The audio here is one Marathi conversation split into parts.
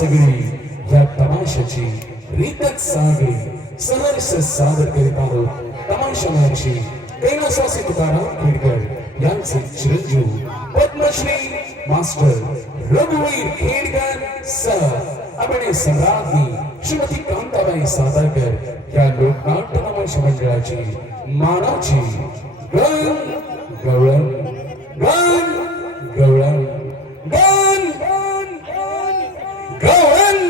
सगळी या तमाशाची रीतच सागरी सहर्ष सादर करीत आहोत तमाशाची कैलासवासी तुकाराम खेडकर यांचे चिरंजीव पद्मश्री मास्टर रघुवीर खेडकर सर अपने सम्राज्ञी श्रीमती कांताबाई सादरकर या लोकनाट्य तमाशा मंडळाची मानाची गण गवळण गण गवळण गण गवळण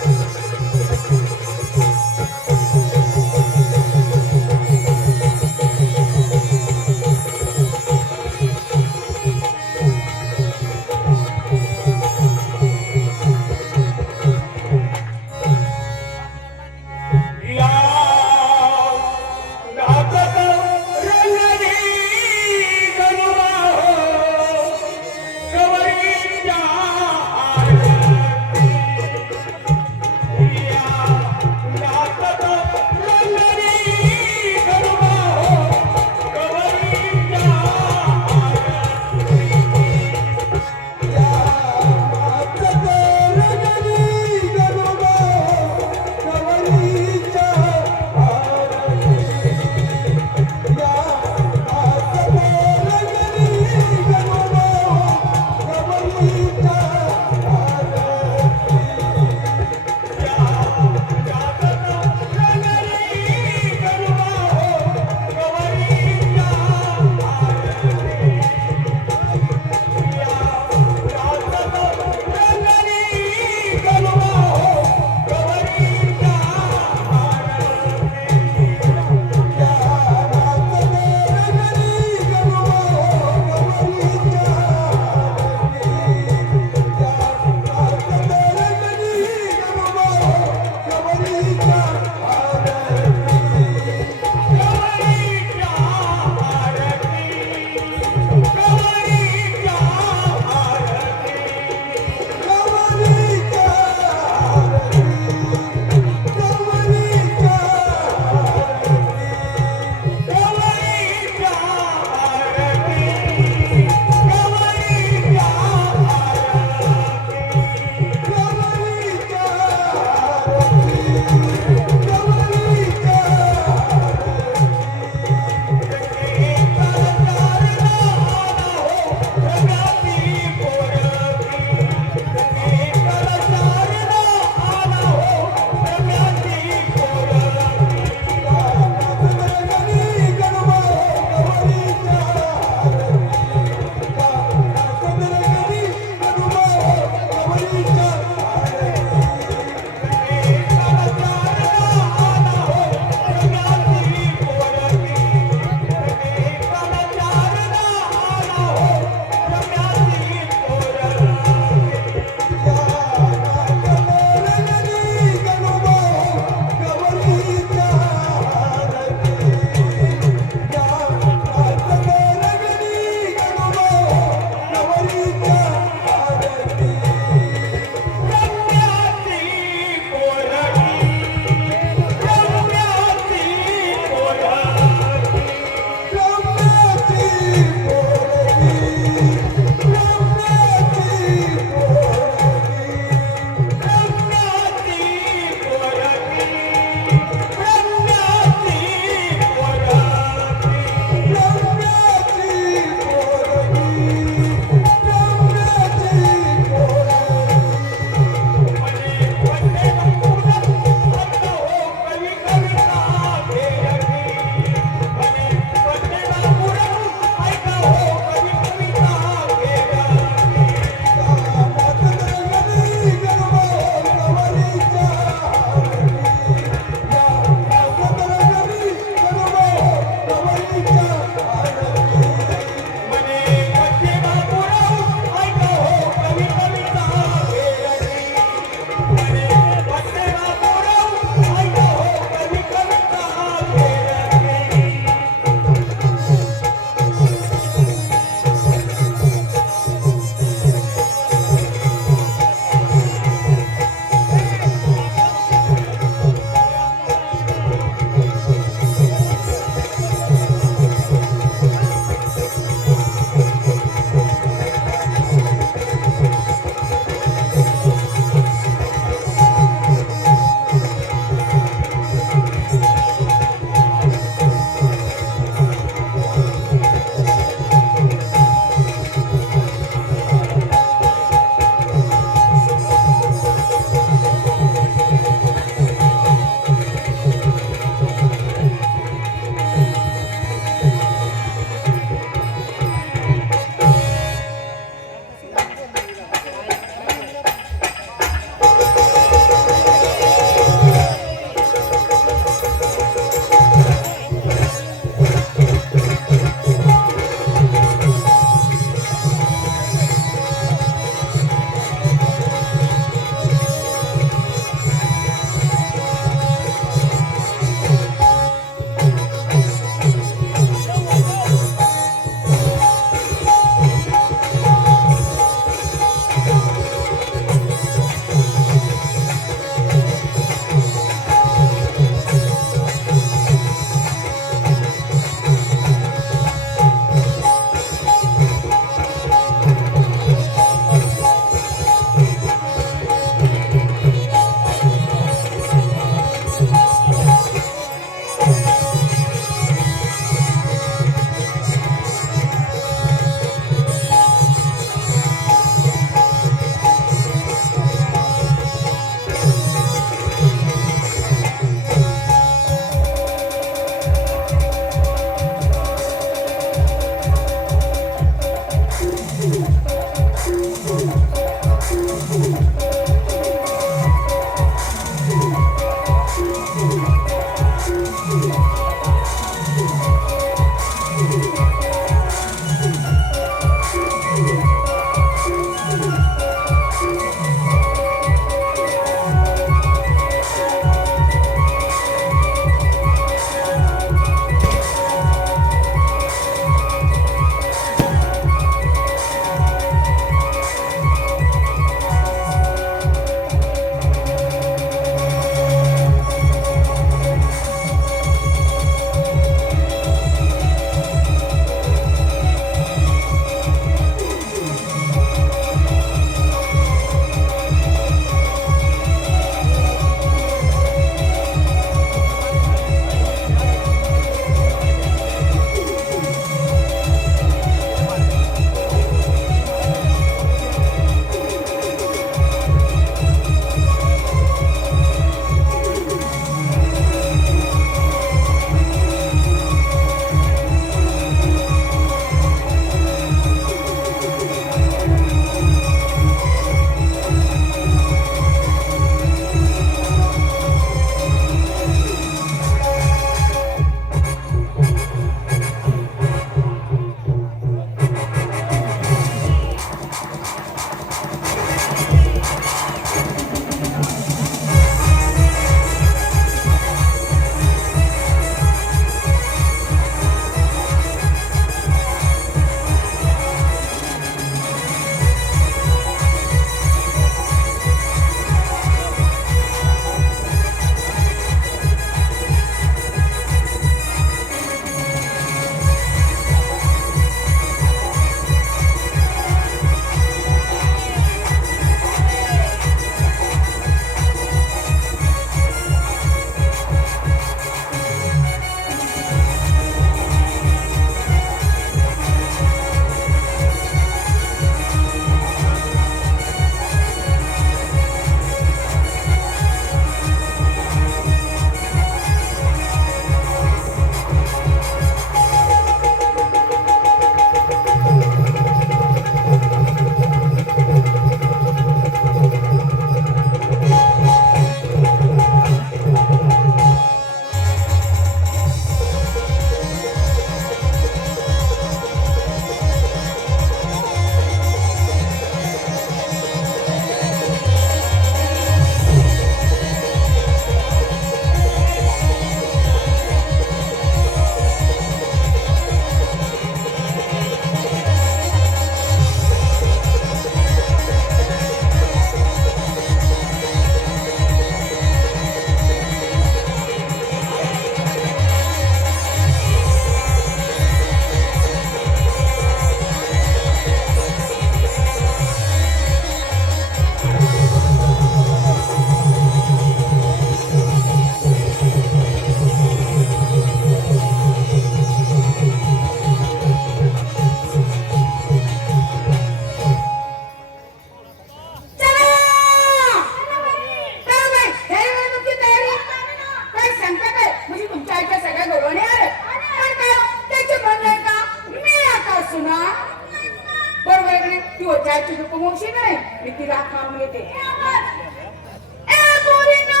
ती वजायची उपमोशी नाही मी तिला खाऊन येते ए पोरीनो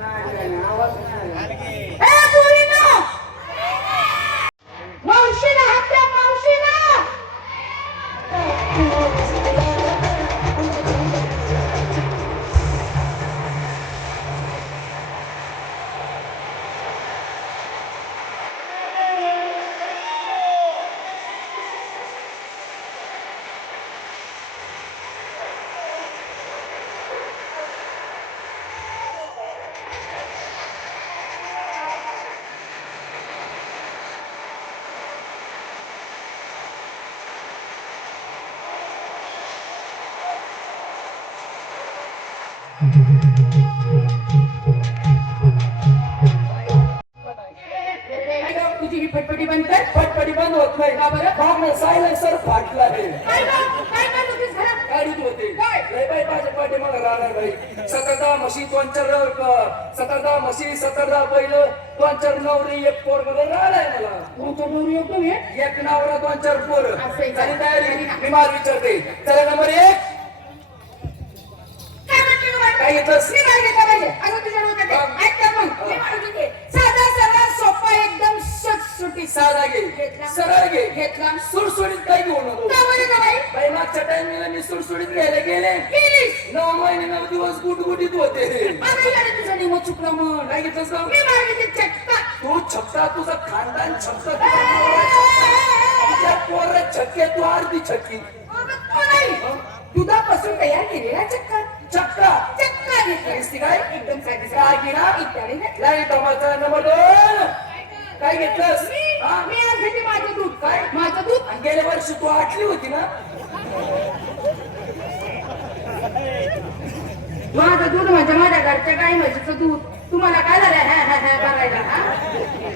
नाही आवाज नाही ए पोरीनो मावशीला हात्या मावशीला तुझी ही फटफटी बंद कर फटफटी बंद होत नाही का बरं? मागणं सायलेन्सर फाटला आहे काय करत होतीस घरात गाडीत होते काय? लय बाई माझ्या पाठी मला राहणार बाई सतरदा म्हशी दोन चार सतरदा म्हशी सतरदा बैल दोन चार नवरी एक पोर मध्ये राहिलाय मला कोणत्या नवरी येतो मी एक नवरा दोन चार पोर असं आहे का? झाली तयारी मी मार विचारते चला नंबर एक काय म्हणते गं बाई? काय घेतलंस मी मार घेतला पाहिजे असं तुझ्या डोक्यात आहे. ऐक तर मग मी मार घेते साधा सरळ सोपा एकदम सुटसुटीत साधा घे घेतला. सरळ घे घेतला सुडसुडीत काही घेऊ नको का बरं गं बाई बाई मागच्या टाइमला मी सुडसुडीत घ्यायला गेले गेलीस 9 महिने 9 दिवस गुटगुटीत होते अगं यार तुझं निम चुकलं मग काय घेतलंस का मी मार घेते चक्का तू छक्का तुझा खानदान छक्का तुझ्या पोर छक्के तू अर्धी छक्की अगं तो नाही दुधापासून तयार केलेला चक्का छक्का चक्का घेतला दिसती काय एकदम साधी काय घेणार इत्यादी घेतला. लाईन टमाटर नंबर 2 काय घेतलंस हा? मी आज घेते माझं दूध काय? माझं दूध आणि गेल्या वर्षी तू आटली होती ना माझं दूध म्हणजे माझ्या घरच्या गाई म्हशीचं दूध तुम्हाला काय झालं करायला हा?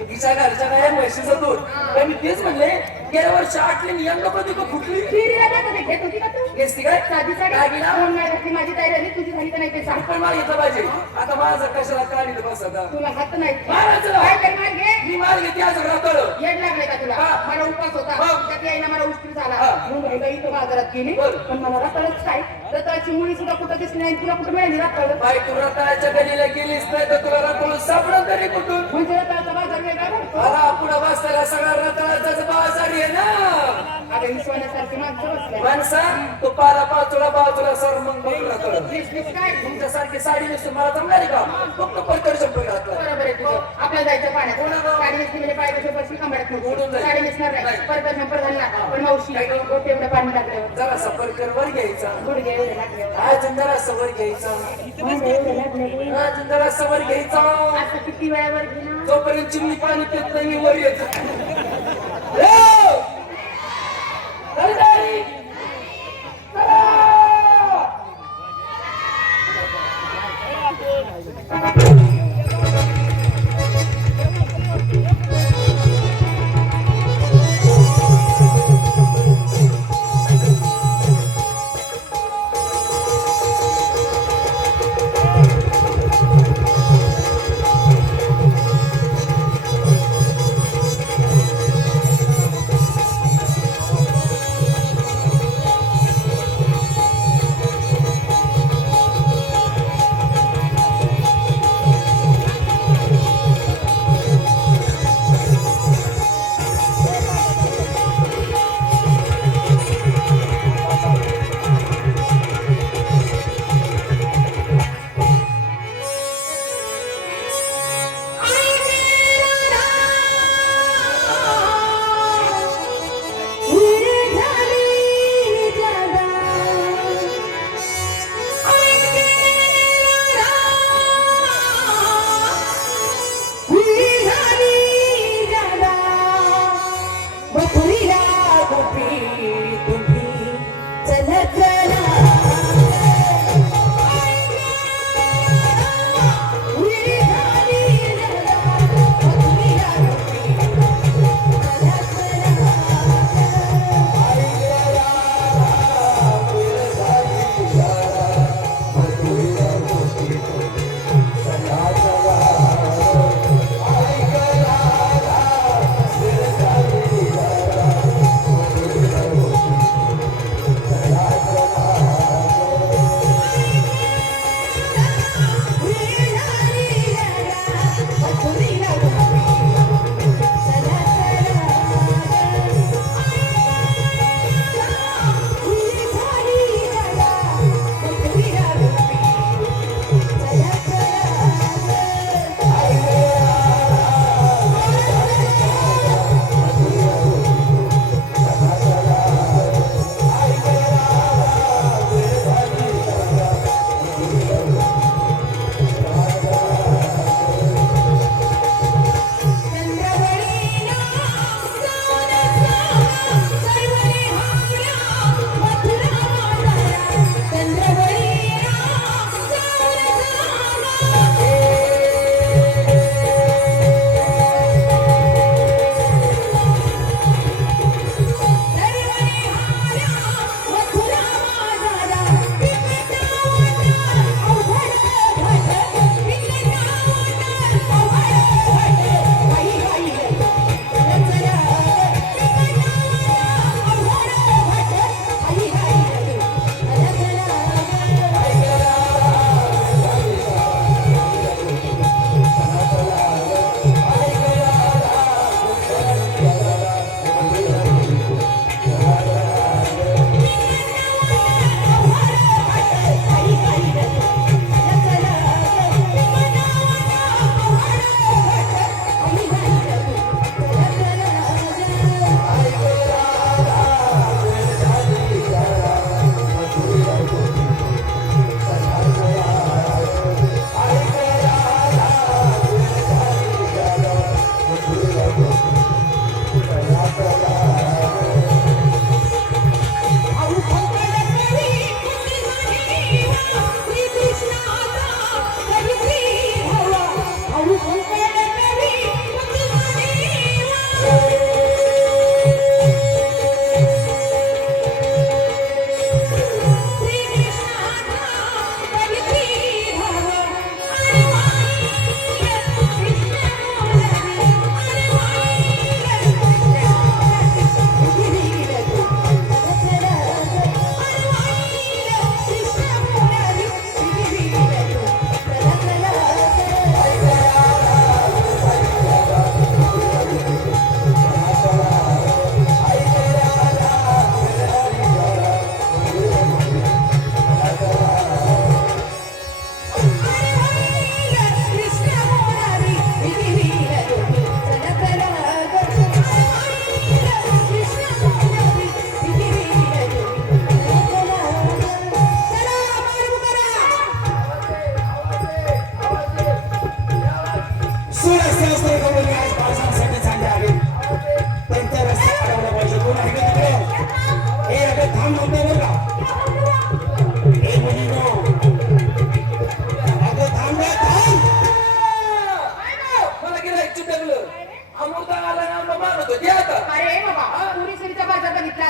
तिच्या घरच्या काय म्हशीचं दूध तर मी तेच म्हणले गेल्या वर्षी आटली आणि यंदा कधी का फुटली खिरीला काय कधी घेत होती का तू घेतली काय साधी साडी काय घेणार? कोण नाही घातली, माझी तयारी झाली तुझी झाली का नाही ते सांग पण मला घेतलं पाहिजे आता माझं कशाला काढील बस आता तुला हात नाही मारायचं ना. काय करणार घे मी माल घेते आज रातळ येड लागले का तुला हा. मला उपास होता हा. त्यात यायला मला उशीर झाला हा. म्हणून राहिलं इथं बाजारात गेली बरं. पण मला रताळच काय रताळची मुळी सुद्धा कुठं दिसली नाही तुला कुठं मिळाली रताळ बाई तू रताळ्याच्या गलीला गेलीस नाही तर तुला रताळ सापडत तरी कुठून म्हणजे रताळाचा बाजार वेगळा भरतो मला पुढे बसलेला सगळा रताळाचाच बाजार आहे ना आता विश्वासारखी माणसं बसल्या माणसा तो पाला बाजूला सर मग बघला कळ दिसलीस काय तुमच्यासारखी साडी नेसून मला जमणार आहे का फक्त परकर शंभर घातला बरोबर आहे तुझं आपल्याला जायचं पाण्यात कोणाला? साडी नेसली म्हणजे पाय कसे बसली कंबड्यात ओढून नव्हती जाईल. साडी नेसणार नाही नाही. परत नंबर झाला पण मावशी काय करू? गोटे एवढं पाणी लागल्यावर जरा परकर वर घ्यायचा गुडघे एवढे लागल्यावर अजून जरा सवर घ्यायचा मांडे एवढे लागल्यावर अजून जरा सवर घ्यायचा आता किती वेळावर गेला जोपर्यंत चिमणी पाणी पित नाही मी वर येतो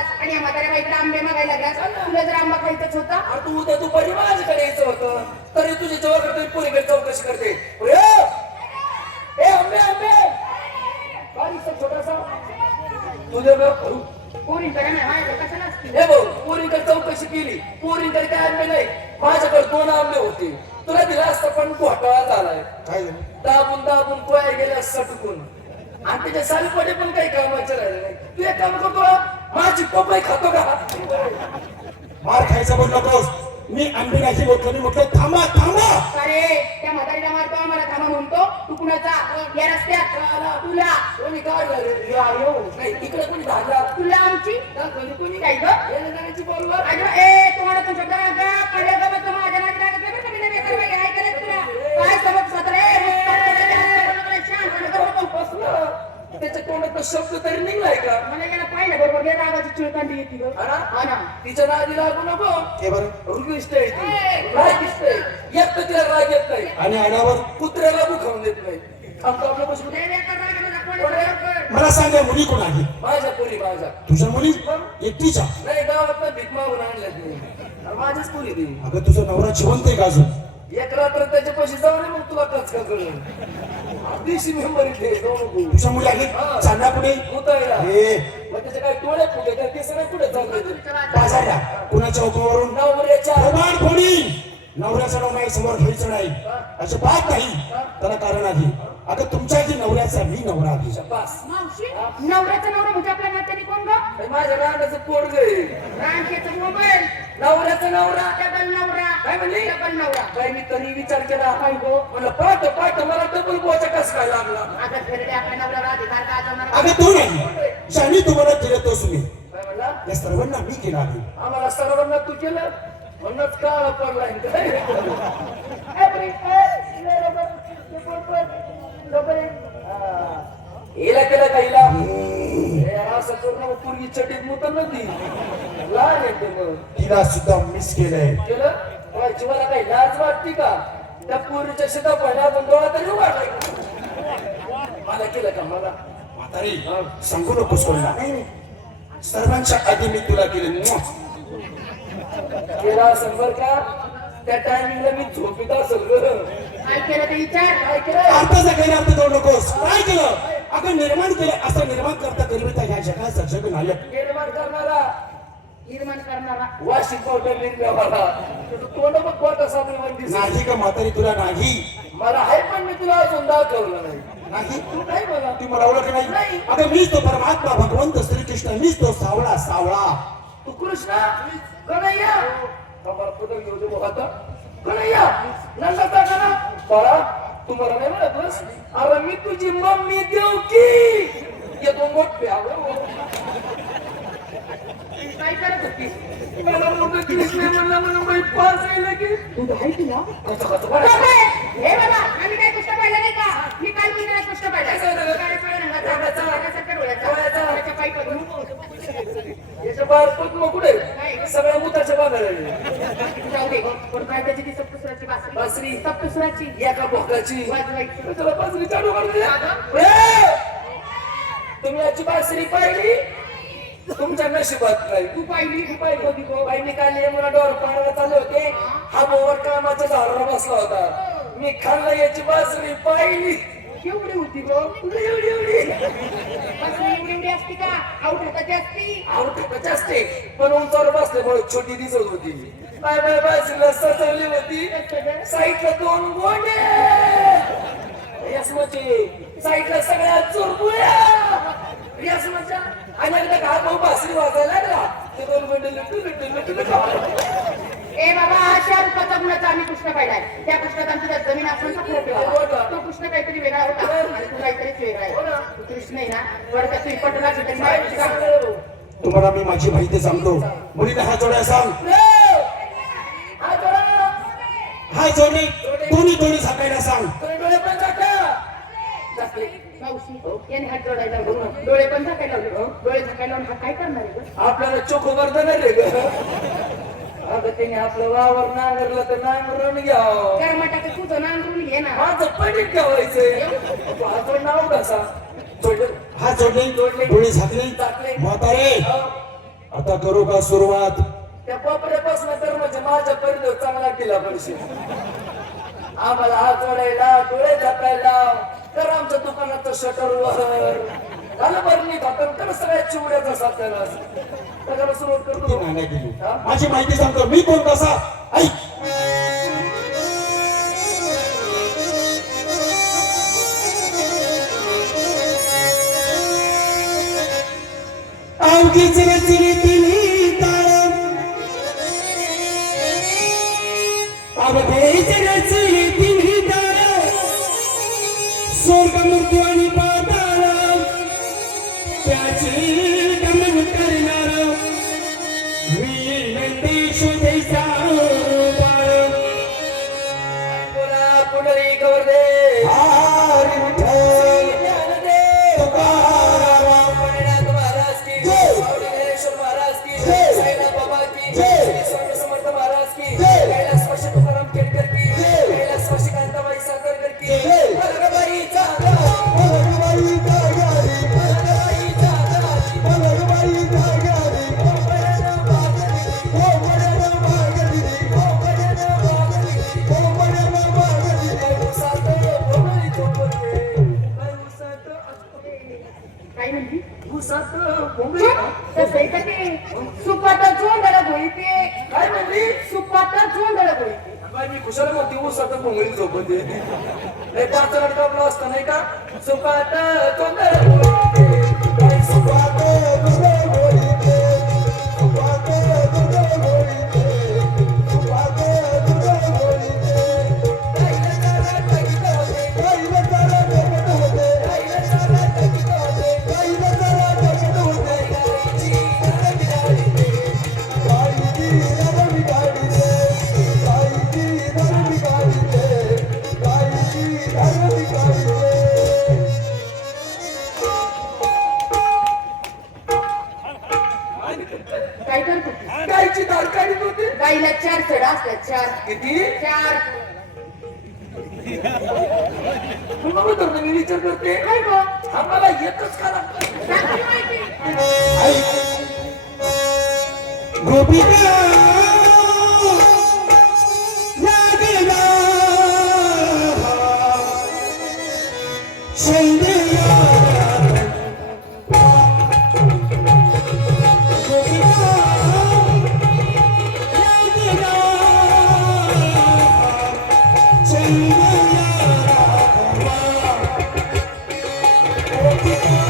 लागलास आणि या म्हाताऱ्या बाईकडे आंबे मागायला लागलास. तुला जर आंबा खायचाच होता अरे तू उद्या दुपारी माझ्याकडे यायचं होतं तरी तुझी जेव्हा पुरीकडे चौकशी करते ए आंबे आंबे बारीकसा छोटासा तुझे पोरींकडे नाही माझ्याकडे कशाला असतील. हे भाऊ पोरीकडे चौकशी केली पोरीकडे काय आंबे नाही माझ्याकडे 2 आंबे होते तुला दिला असता पण घोटाळा झालाय काय दाबून दाबून कोया गेल्या सटकून आणि त्याच्या सालीपडे पण काही कामाचे राहिले नाही तू एक काम करतो माझी पपई खातो का मार खायचा बोल नकोस. मी आंबे नाही बोलतो मी म्हटलं थांबा थांबा. अरे त्या म्हातारीला मारतो आम्हाला थांबा म्हणतो. तू कुणाचा या रस्त्यात तुला कोणी काय नाही इकडे कोणी धाडला तुला आमची कोणी काय ग जाण्याची बरोबर अगं ए तुम्हाला तुमच्या कडे गमत माझ्या नादी लागत नाही बरं का? मी नाही बेकार बाई, काय करायचं तुला काय समज स्वतः त्याच्या तोंडात शब्द तरी निघलाय का मला याला पाहिलं बरोबर लय रागाची चिळकांडी येते ग. हा ना तिच्या नादी लागू नको हे बरं रुगिष्ट आहे ती रागिष्ट आहे एक तर तिला राग येत नाही आणि आल्यावर कुत्र्याला बुखावून देत नाही थांबतो आपलं बसून लय बेकार रागाला कोणी मला सांगा मुली कोण आहे. माझ्या पुरी माझ्या तुझ्या मुली एकटीच्या. नाही गावात भीक मागून आणल्यात मी माझ्याच पुरी ती अगं तुझा नवरा जिवंत आहे का अजून. एक रात्र त्याच्या पैसे जाऊ नये मग तुला कच का कळेल दिवशी मेंबर इथे जाऊ नको तुझ्या मुली आहेत चांदा पुढे मुतायला हे मग त्याच्या काय टोळ्या कुठे त्या केसाला कुठे चाललंय बाजारला कुणाच्या हुकुमावरून नवऱ्याच्या प्रमाण कोणी नवऱ्याचं नाव माझ्या समोर घ्यायचं नाही असं बात नाही त्याला कारण आहे. अगं तुमच्या जी नवऱ्याचा मी नवरा आहे. शपास मावशी नवऱ्याचा नवरा म्हणजे आपल्या नात्याने कोण ग हे माझ्या रानाचं पोरग आहे रानकेचा मोबाईल नवऱ्याचा नवरा डबल नवरा काय म्हणली डबल नवरा काय मी तरी विचार केला काय गो म्हणलं पाठ पाठ मला डबल बोचा कस काय लागला आता घरी आपल्या नवऱ्याला अधिकार का जाणार अगं तो नाही ज्याने तुम्हाला केलं तोच मी काय म्हणला या सर्वांना मी केला आहे. आम्हाला सर्वांना तू केलं म्हणूनच काळा पडलाय काय हिला केलं का हिला असं करून पूर्वी चटीत मुत नव्हती लहान येते मग तिला सुद्धा मिस केलंय. केलं काय जीवाला काही लाज वाटते का त्या पूर्वीच्या शेता पहिला पण डोळा तरी वाटलाय मला केलं का मला म्हातारी सांगू नकोस कोणला. सर्वांच्या आधी मी तुला केलं. केला असेल बर का त्या टायमिंगला मी झोपीत असेल ग काय केलं ते विचार काय केलं अर्थाचा गैरअर्थ करू नकोस. काय केलं अगं निर्माण केलं असं निर्माण करता करीता ह्या जगाचा जग नायक. निर्माण करणारा निर्माण करणारा वाशिक पावडर निर्माणाला तुझं तोंड बघ कोणता साबण म्हणतीस नाही का म्हातारी तुला नाही. मला आहे पण मी तुला अजून दाखवलं नाही नाही तू काय मला ती मला ओळख नाही. अगं मीच तो परमात्मा भगवंत श्रीकृष्ण मीच तो सावळा सावळा. तू कृष्णा कन्हैया कमर पदर घेऊ दे आता कन्हैया नंदाचा कना बाळा तू मला नाही म्हणत बस अरे मी तुझी मम्मी देऊ की ये दोन मोठे काय करत होती मला मुलं कृष्ण म्हणला म्हणून बाई पास आहे की तू आहे तुला कसं कसं हे बाबा आम्ही काय पुस्तक पाहिलं नाही का मी काल मी पुस्तक पाहिलं काय याच्या बाहेर पद्म कुठे सगळ्या मुताच्या बाहेर जाऊ दे पण काय त्याची ती सप्तसुराची बासरी बासरी सप्तसुराची एका भोकाची वाजवायची तुला बासरी चालू कर तुम्ही याची बासरी पाहिली तुमच्या नशिबात नाही तू पाहिली होती गो बाई मी काल मला डोर पाहायला चालले होते हा मोवर कामाच्या झाडावर बसला होता मी खाल्ला याची बासरी पाहिली केवढी होती गो एवढी एवढी बासरी एवढी असती का आऊट हाताची असती आवडत असते पण उंचावर बसल्यामुळे छोटी दिसत होती बाय बाय बाजूला सजवली होती साईडला 2 गोंडे यशमाचे साईडला सगळ्या चुरबुळ्या यशमाच्या आणि एकदा हा भाऊ बासरी वाजायला लागला ते 2 गोंडे लुटू ए बाबा अशा रूपाचा गुणाचा आम्ही कृष्ण पाहिलाय त्या कृष्णात आमची जमीन आसमानचा फरक आहे. तो कृष्ण काहीतरी वेगळा होता आणि तू काहीतरीच वेगळा आहे. तू कृष्ण आहे ना थोडक्यात तू इपटला तुम्हाला मी माझी माहिती सांगतो. मुलीला हात जोड्या सांग. हात जोडणे दोन्ही दोन्ही झाकायला सांग. डोळे पण झाकले मावशी याने हात जोडायला लावले डोळे पण झाकायला लावले डोळे झाकायला लावून हा काय करणार आहे आपल्याला चोखो करता नाही रे ग अगं त्याने आपलं वावर नांगरलं तर नांगरून घ्यावं कर्माटाचं तुझं नांगरून घे ना माझं पडीत ठेवायचंय माझं नाव कसा हात जोडले डोळे झाकले. म्हातारे आता करू का सुरुवात? त्या कोपऱ्यापासून तर म्हणजे माझ्या परिधीवर चांगला केला पैसे आम्हाला हात जोडायला डोळे झाकायला तर आमच्या दुकानाचं शटर वर झालं बरं मी खातं तर सगळ्या चिवड्याचा साथ्याला त्याच्याला सुरुवात ती करतो नाण्या केली. हा? माझी माहिती सांगतो मी कोण कसा ऐक. अवघीच रचली तिन्ही तारं, अवघीच रचली तिन्ही तारं, स्वर्ग मृत्यू आणि पाताळ त्याची गमन करणार मी नंदीश देशा बाळ. पुन्हा पुंडलिक वर्धे हरी विठ्ठल ज्ञानदेव तुकाराम पंढरीनाथ महाराज की जय. माऊली नरेश्वर महाराज की जय. साईनाथ बाबा की जय. श्री स्वामी समर्थ महाराज की जय. कैलासवासी तुकाराम खेडकर की जय. कैलासवासी कांताबाई साखरकर की जय. अलगबाईचा गाव, मलगबाई जाग्यारी, अलगबाईचा गाव, मलगबाई जाग्यारी, कोपऱ्यानं वागली, कोपऱ्यानं मागली, कोपऱ्यानं वागली, कोपऱ्यानं मागली. काय उसात भोवळी झोपते, काय उसात काय म्हणती उसात भोवळी तसंही का ते सुपात जोंधळ घोळीते काय म्हणली सुपात जोंधळ घोळीते बाई मी खुशाल मोठी ऊसात भोंगळी झोपते लय पाच रडकावला असता नाही का सुपात तोंडळ बोलते, काय सुपात सुपात तुझं बोलिते, सुपात तुझं बोलिते, सुपात तुझं बोलिते. गाईला चारा टाकीत होते, गाईला चारा टाकत होते, गाईला चारा टाकीत होते, गाईला चारा टाकत होते. गाईची नरम गाडीते, गाईची नरमी गाडीते, गाईची नरमी गाडीते, गाईची नरमी गाडीते. काय करतो गाईची दार काढीत होते गाईला 4 चढ असतात 4 किती 4 तुला बघतो मी विचार करते काय गो आम्हाला एकच का लागतं चांगली माहिती गोपिका लागला शंकरा. गोपिका लागला शंकरा. गोपिका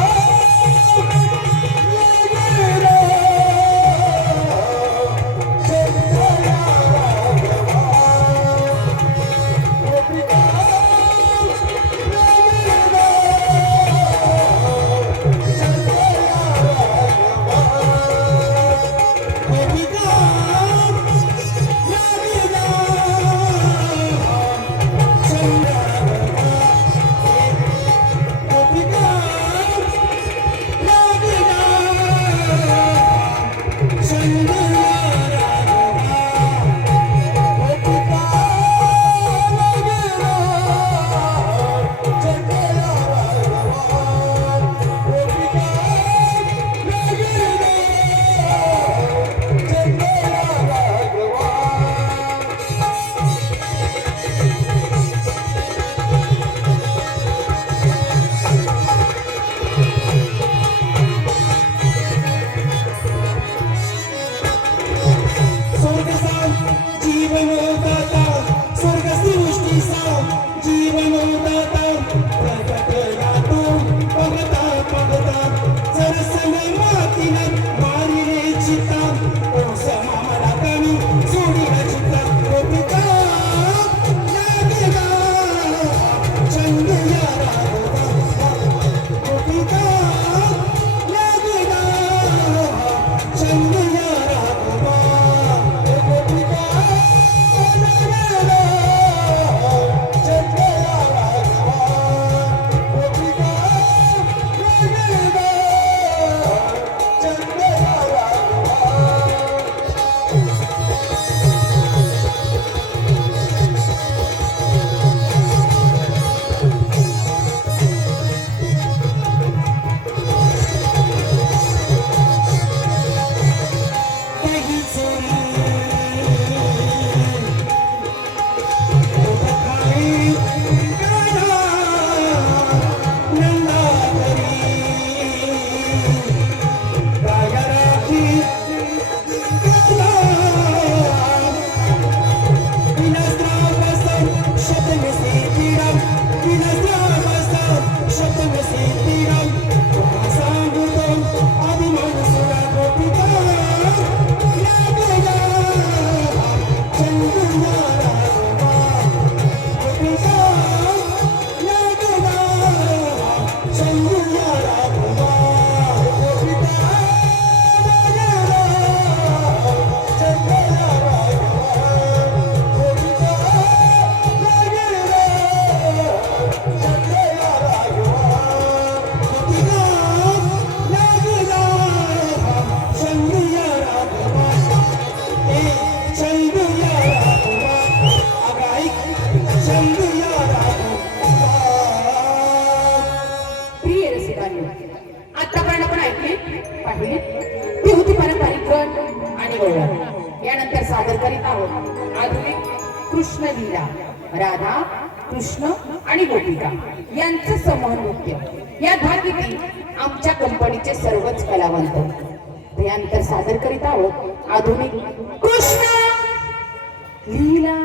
आतापर्यंत पण ऐकली पाहिली ती होती पारंपरिक गण आणि गवळण. यानंतर सादर करीत आहोत आधुनिक कृष्ण लीला. राधा कृष्ण आणि गोपिका यांचं समूह नृत्य. या धागिती आमच्या कंपनीचे सर्वच कलावंत. यानंतर सादर करीत आहोत आधुनिक कृष्ण लीला.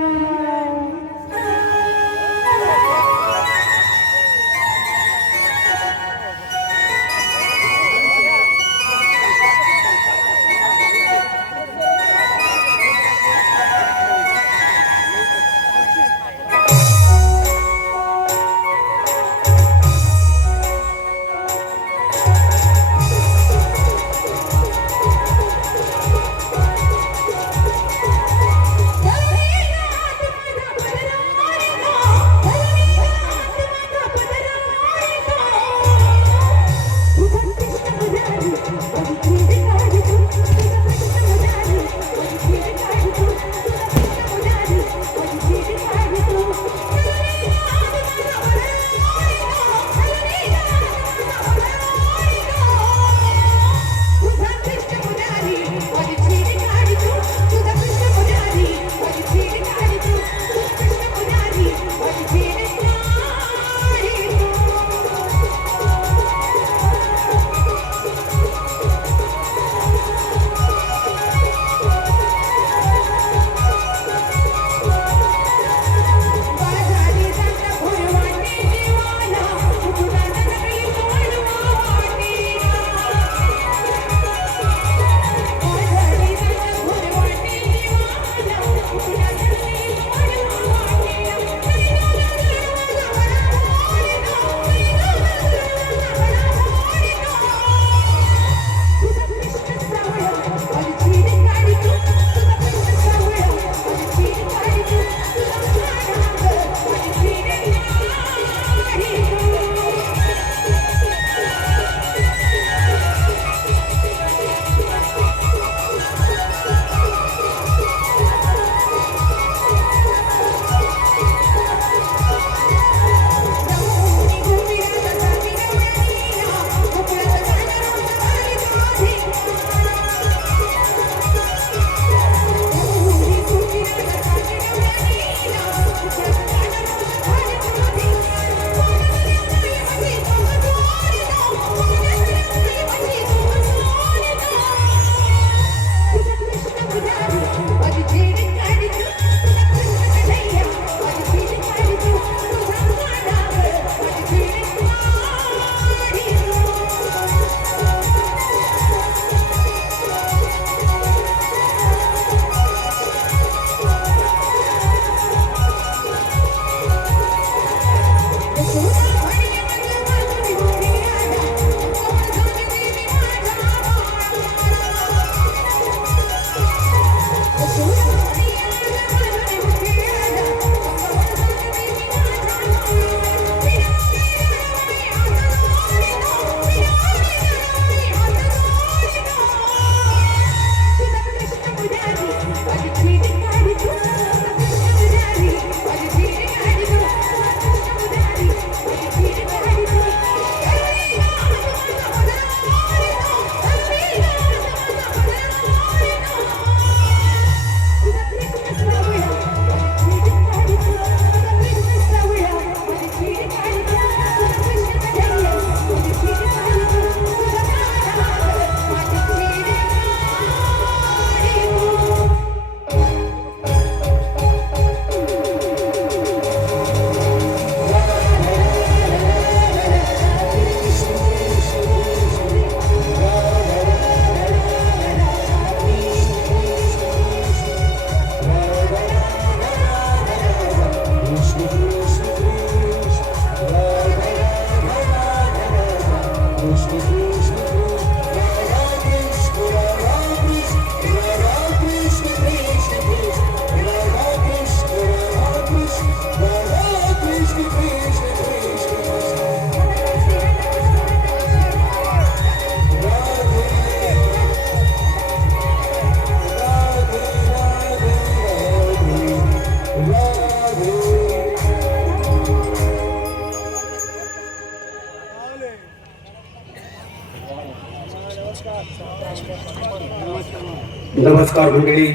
नमस्कार मंडळी,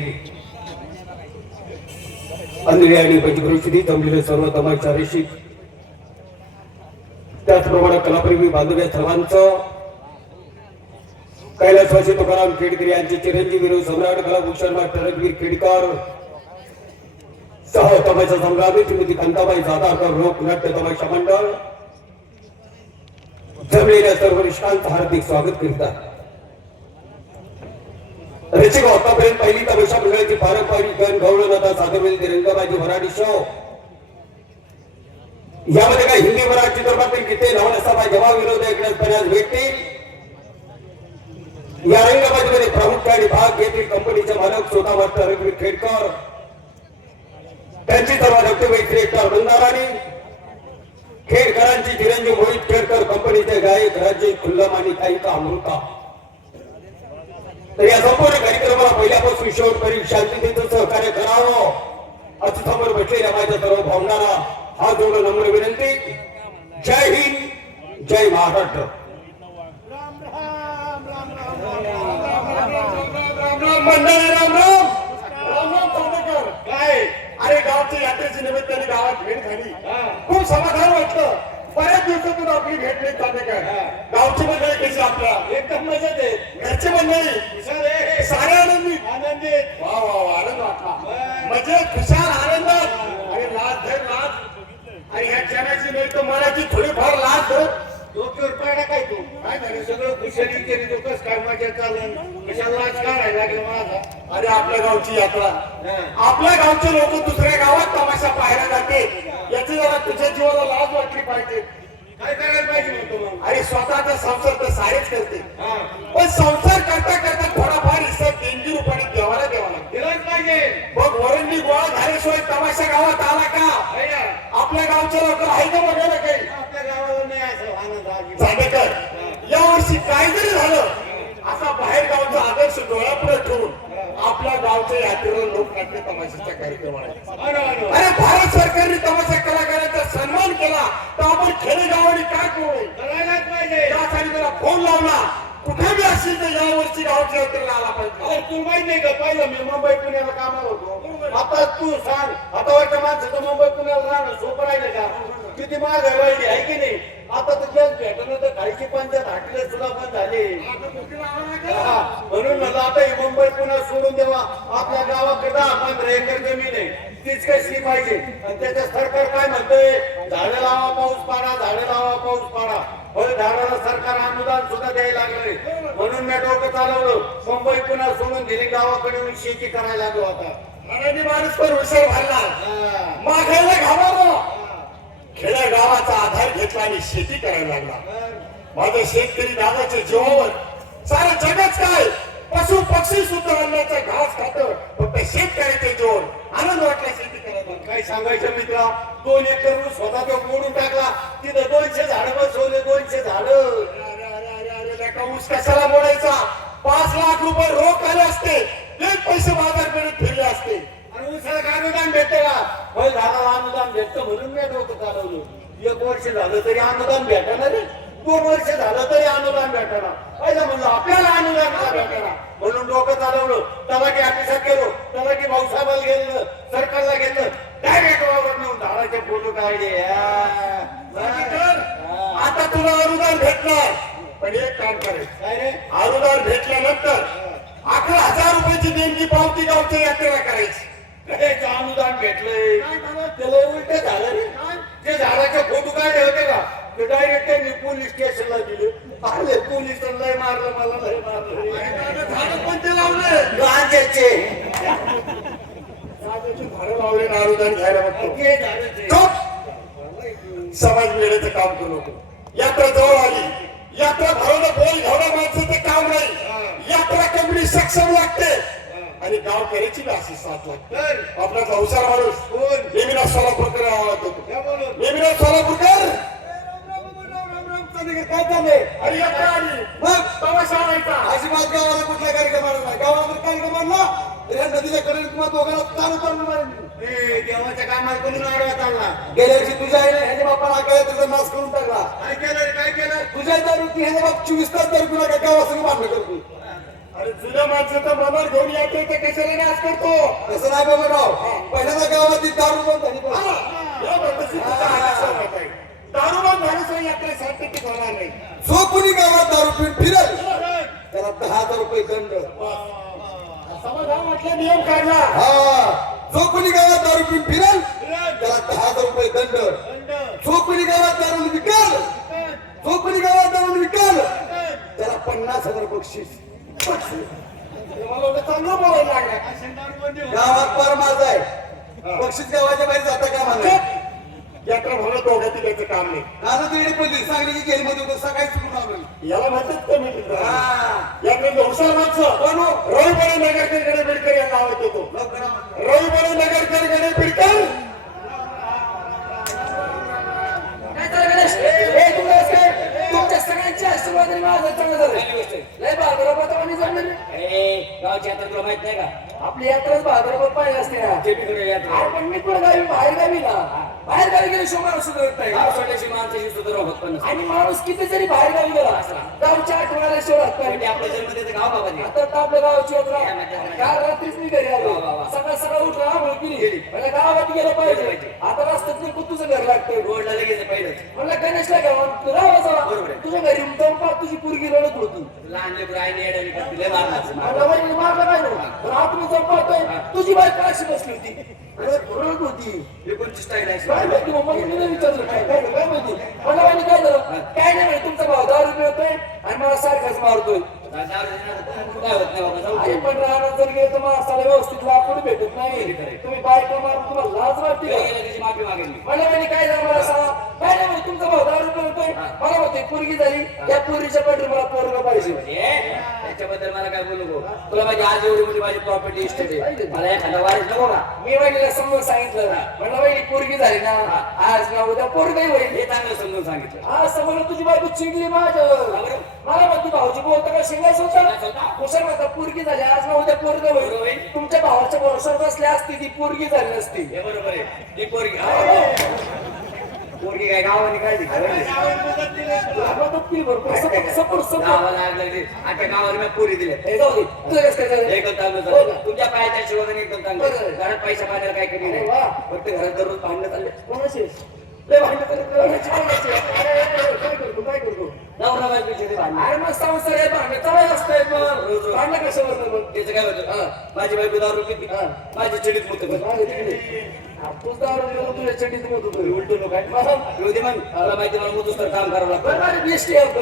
अंधळी आणि पंचक्रोशीने जमलेले सर्व तमाशा रसिक, त्याचप्रमाणे कलाप्रेमी बांधव्या सर्वांचं कैलासवासी तुकाराम खेडकर यांचे चिरंजीव विरोध सम्राट कलाभूषण मास्टर रघुवीर खेडकर सह तमाशा संग्रामी श्रीमती कांताबाई जाधारकर लोक नाट्य तमाशा मंडळ जमलेल्या सर्व निष्ठांचं हार्दिक स्वागत करतात. रसिक आतापर्यंत पहिली तमाशा मंडळाची पारंपरिक गण गौरवता सादरवेल रंगबाजी मराठी शो यामध्ये काही हिंदी मराठी चित्रपटातील गीते नवनसभा जवाब विनोद ऐकण्यास भेटतील. या रंगबाजीमध्ये प्रामुख्याने भाग घेतील कंपनीचे मालक स्वतः मास्टर रघुवीर खेडकर, त्यांची सर्व रक्तवेत्री एकता बंधाराने, खेडकरांची चिरंजीव मोहित खेडकर, कंपनीचे गायक राज्य खुल्लम आणि गायिका अमृता. तर या संपूर्ण कार्यक्रमाला पहिल्यापासून शेवटपर्यंत शांततेचं सहकार्य करावं असं समोर बसलेल्या माझ्या सर्व भावनांना हा जोडून नम्र विनंती. जय हिंद, जय महाराष्ट्र. मंडळी राम राम. काय अरे गावच्या यात्रेच्या निमित्ताने गावात भेट झाली, खूप समाधान वाटलं. बऱ्याच दिवसातून आपली भेट नाही झाली. काय गावची मंडळी कशी आपल्या एकदम मजेत आहे. घरची मंडळी सारे आनंदी आनंदी. वा वा वा, आनंद वाटला. मजेत खुशाल आनंदात. आणि लाज धर लाज. आणि ह्या क्षणाची नाही तर मनाची थोडीफार लाज धर. डोक्यावर पाडा काय तू काय झालं? सगळं खुशाली केली तो कस काय माझ्या चालन कशाला लाज काढायला लागलं माझा? अरे आपल्या गावची यात्रा, आपल्या गावचे लोक दुसऱ्या गावात तमाशा पाहायला जाते, याची जरा तुझ्या जीवाला लाज वाटली पाहिजे. काय करायला पाहिजे म्हणतो मग? अरे स्वतःचा संसार तर सारेच करते, पण संसार करता करता थोडाफार हिस्सा देणगी रूपाने देवाला द्यावा लागतो. दिलाच पाहिजे. बघ वरंडी गोळा झाल्याशिवाय तमाशा गावात आला का? आपल्या गावच्या लोक आहे का बघायला काही? आपल्या गावाला नाही असं आनंद. चांदेकर, यावर्षी काय जरी झालं असा बाहेर गावचा आदर्श डोळ्यापुढे ठेवून आपल्या गावच्या यात्रेला लोकनाट्य तमाशाचा कार्यक्रम आहे. अरे भारत सरकारने तमाशा कलाकारांचा सन्मान केला तर आपण खेडेगावाने काय करू? करायलाच पाहिजे. त्यासाठी त्याला फोन लावला, कुठे बी असेल तर यावर्षी गावच्या यात्रेला आला पाहिजे. अरे तू माहित नाही का, पाहिलं मी मुंबई पुण्याला कामाला होतो. आता तू सांग, आता वाटतं माणसाचं मुंबई पुण्याला राहणं सोपं राहिलं का? किती महागाई वाढली आहे की नाही? आता तर गॅस भेटणं तर खायची पंचायत हाटले सुद्धा पण झाले. म्हणून मला आता ही मुंबई पुन्हा सोडून देवा. आपल्या गावाकडे 10-15 एकर जमीन आहे, तीच कशी पाहिजे. आणि त्याच्या सरकार काय म्हणतंय, झाडं लावा पाऊस पाडा, झाडं लावा पाऊस पाडा. झाडाला सरकार अनुदान सुद्धा द्यायला लागले. म्हणून मी डोकं चालवलं, मुंबई पुन्हा सोडून दिली, गावाकडे येऊन शेती करायला लागलो. आता माणूस पण हुशार झाला, मागायला घाबरलो, खेड्या गावाचा आधार घेतला आणि शेती करायला लागला. माझ्या शेतकरी दादाच्या जीवावर सारं जगच काय, पशु पक्षी सुद्धा अन्नाचा घास खात, फक्त शेतकऱ्याच्या जीवावर आनंद वाटला शेती करायला. काय सांगायचं मित्रा, 2 एकर ऊस स्वतः तो मोडून टाकला, तिथं 200 झाडं बसवले. 200 झाडं. ऊस कशाला मोडायचा? 5 लाख रुपये रोख आले असते, तेच पैसे बाजारपेठेत फिरले असते. आणि ऊसाला काय अनुदान भेटते का? झाडाला अनुदान भेटतं म्हणून मी डोकं चालवलं. 1 वर्ष झालं तरी अनुदान भेटणार रे, 2 वर्ष झालं तरी अनुदान भेटणार. पहिलं म्हणलं आपल्याला अनुदान का भेटणार, म्हणून डोकं चालवलं. तलाठी ऑफिसात गेलो, तलाठी भाऊसाहेबाला गेलं, सरकारला घेतलं, डायरेक्ट वावर नेऊन झाडाचे फोटो काढले. आता तुला अनुदान भेटणार, पण एक काम करायचं काय रे, अनुदान भेटल्यानंतर 11,000 रुपयाची देणगी पावती गावच्या यात्रेला करायची. अनुदान भेटलंय त्याला उलट झालं रे. जे झाडाचे फोटो काढले होते का, ते डायरेक्ट त्यांनी पोलीस स्टेशनला दिले. आले पोलीस लय मारलं, मला लय मारलं. झाड पण ते लावले गांजाचे, झाडं लावले ना अनुदान घ्यायला बघतो. समाज मिळण्याचं काम करू नको. यात्रा जवळ आली, यात्रा भरवणं बोल घावणं माणसाचं काम नाही. यात्रा कंपनी सक्षम लागते आणि गाव करायची अशी साथ लागते. आपला हुशार माणूस नेमिनाथ सोलापूरकर आवाज होतो. नेमिनाथ सोलापूरकर काय चाललंय? अरे यात्रा आली, मग तमाशा व्हायचा. अशी बात गावाला कुठला कार्यक्रम आणला? गावामध्ये कार्यक्रम आणला, त्या नदीच्या कडेने तुम्हाला दोघांना तारू तारू मारली. ए, देवाच्या कामात कोणी आडवा चालला गेल्या वर्षी तुझ्या आईने ह्याच्या बापाला काय तुझा नाश करून टाकला. काय केलं रे, काय केलं तुझ्या दारू की ह्याच्या बाप 24 तास दारू पिला का गावासंग भांडण करतो. अरे जुन्या माणसाचा मनावर घेऊन येतोय तर कशाला नाश करतो तसं नाही बाबा राव. पहिल्यांदा गावात दारू बंद झाली पाहिजे. या पद्धतीचा हा आदेश होत आहे. दारूबंद झाल्याशिवाय यात्रा सार्थकी होणार नाही. जो कोणी गावात दारू पिऊन फिरल त्याला 10,000 रुपये दंड. समाजाला म्हटलं नियम काढला हा, जो कोणी गावात दारू पिऊन फिरल त्याला 10,000 रुपये दंड. जो कोणी गावात दारू विकाल त्याला 50,000 बक्षीस. मला एवढं चांगलं बोलायला लागला. गावात पार माझा आहे. बक्षीस गावाच्या बाहेर जाता का मला यात्रा म्हणून दोघांची त्याचं काम नाही. काना तिकडे पडली सांगली की जेलमध्ये होतो सकाळी चुकून आलो. याला म्हणतात कमी हा. यात्रेत हुशार माणसं पण हो, रविवारी नगरकर गणे बिडकर या नावात येतो. लवकर आ. रविवारी नगरकर गणे बिडकर काय चाललं गणेश? ए, तू काय असं? तुमच्या सगळ्यांची आशीर्वादाने माझं चांगलं झालं. लय भागवत आणि जमलं रे. गावची आता तुला माहित नाही का आपली यात्राच भागवत पाहिजे असते ना. जेपीकडे यात्रा अरे पण मी कुठं गावी बाहेर गावी ना. बाहेर गावी गेले शोभा सुधारत नाही. गाव सोडायची माणसाची सुधार होत पण नसते. आणि माणूस किती जरी बाहेर गावी गेला गावच्या आठवड्याला शोधत पण ते नाही. आपल्या जन्म देतं गाव बाबा आता तर आपल्या गावाची यात्रा काल रात्रीच मी घरी आलो. सकाळ सकाळ उठून आंघोळ केली. मला गावात गेलं पाहिजे. आता रस्त्यात नाही तुझं घर लागतंय. रोडला लगेच पहिलंच मला गणेशला घ्यावा तू राहा जावा. बरोबर आहे. तुझ्या घरी जाऊन पाहत तुझी पोरगी रडत होती. लहान लेकरं आईने येडावी करतील, लय मारणार. मला वहिनी मारलं नाही ना. पण आतून जाऊन पाहतोय तुझी बायको अशी बसली होती. रडत होती. एकोणची स्टाईल आहे. काय माहिती मग मला मी नाही विचारलं काय माहिती. मला वहिनी काय झालं काय नाही माहिती. तुमचा भाऊ दारू मिळतोय आणि मला सारखाच मारतोय. काय होत नाही बाबा, जाऊ अरे दे. पण राहणार जर गेलं तर माणसाला व्यवस्थित लाकूड भेटत नाही. तुम्ही बायको मारून तुम्हाला लाज वाटते घरी का? गेलं त्याची माफी मागेल मी. मला म्हणे काय झालं मला सांगा. काय नाही म्हणे तुमचा भाऊ दारू मिळतोय. मला म्हणते पोरगी झाली त्या पोरीच्या पाठी मला पोरगा पाहिजे. त्याच्याबद्दल मला काय बोलू नको. तुला माझी आज एवढी मोठी माझी प्रॉपर्टी इस्टेट आहे. मला एखादा वारीस नको का? मी वहिनीला समजून सांगितलं म्हणलं वहिनी पोरगी झाली ना आज ना उद्या पोरगाही होईल. हे चांगलं समजून सांगितलं. आज समोर तुझी बायको चिडली माझ्या. मला म्हणते भाऊजी बोलता का शिंगायचं होतं. कुशल म्हणता पोरगी झाली आज ना उद्या पोरग होईल. तुमच्या भावाच्या भरोशावर बसल्या असती ती पोरगी झाली नसती. हे बरोबर आहे. ती पोरगी पोरगी काय गावाने काय दिली? गावाला लागली. आता गावाला मी पोरी दिल्या. एकदम चांगलं झालं. तुमच्या पायाच्या शिवाय एकदम चांगलं. घरात पैसा पाण्याला काय कमी नाही. फक्त घरात दररोज भांडणं चालले. काय करतो नवरा बायकोचे ते भांडणं. अरे मग संसार आहे भांडण चालत असतंय. मग भांडण कशावर मग त्याचं काय होतं? माझी बायको दारू पिती. माझी चिडीत मुत तूच दारू पिऊन तुझ्या चटीत मत होतो. उलटू नको काय येऊ दे मग. मला माहिती मला मुतूस तर काम करावं लागतं.